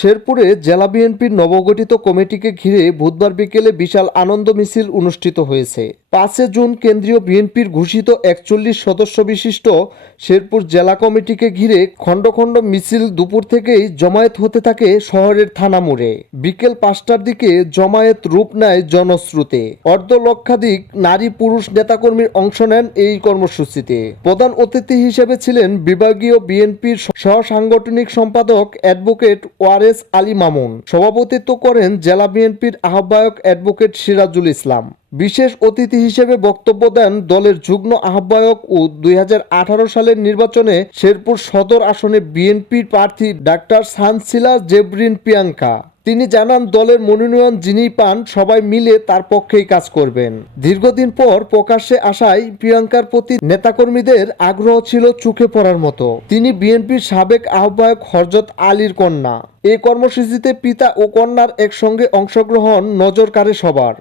শেরপুরে জেলা বিএনপির নবগঠিত কমিটিকে ঘিরে বুধবার বিকেলে বিশাল আনন্দ মিছিল অনুষ্ঠিত হয়েছে। 5 জুন কেন্দ্রীয় বিএনপির ঘোষিত 41 সদস্য বিশিষ্ট শেরপুর জেলা কমিটিকে ঘিরে খণ্ড খণ্ড মিছিল দুপুর থেকেই জমায়েত হতে থাকে শহরের থানা মোড়ে। বিকেল 5টার দিকে জমায়েত রূপ নেয় জনস্রোতে। অর্ধ লক্ষাধিক নারী পুরুষ নেতাকর্মীর অংশ নেন এই কর্মসূচিতে। প্রধান অতিথি হিসেবে ছিলেন বিভাগীয় বিএনপির সহ সাংগঠনিক সম্পাদক অ্যাডভোকেট ওয়ারেস আলী মামুন। সভাপতিত্ব করেন জেলা বিএনপির আহ্বায়ক অ্যাডভোকেট সিরাজুল ইসলাম। বিশেষ অতিথি হিসেবে বক্তব্য দেন দলের যুগ্ম আহ্বায়ক ও 2018 সালের নির্বাচনে শেরপুর সদর আসনে বিএনপির প্রার্থী ডাক্তার সানসিলা জেবরিন প্রিয়াঙ্কা। তিনি জানান, দলের মনোনয়ন যিনিই পান সবাই মিলে তার পক্ষেই কাজ করবেন। দীর্ঘদিন পর প্রকাশ্যে আসায় প্রিয়াঙ্কার প্রতি নেতাকর্মীদের আগ্রহ ছিল চোখে পড়ার মতো। তিনি বিএনপির সাবেক আহ্বায়ক হযরত আলীর কন্যা। এই কর্মসূচিতে পিতা ও কন্যার একসঙ্গে অংশগ্রহণ নজর কাড়ে সবার।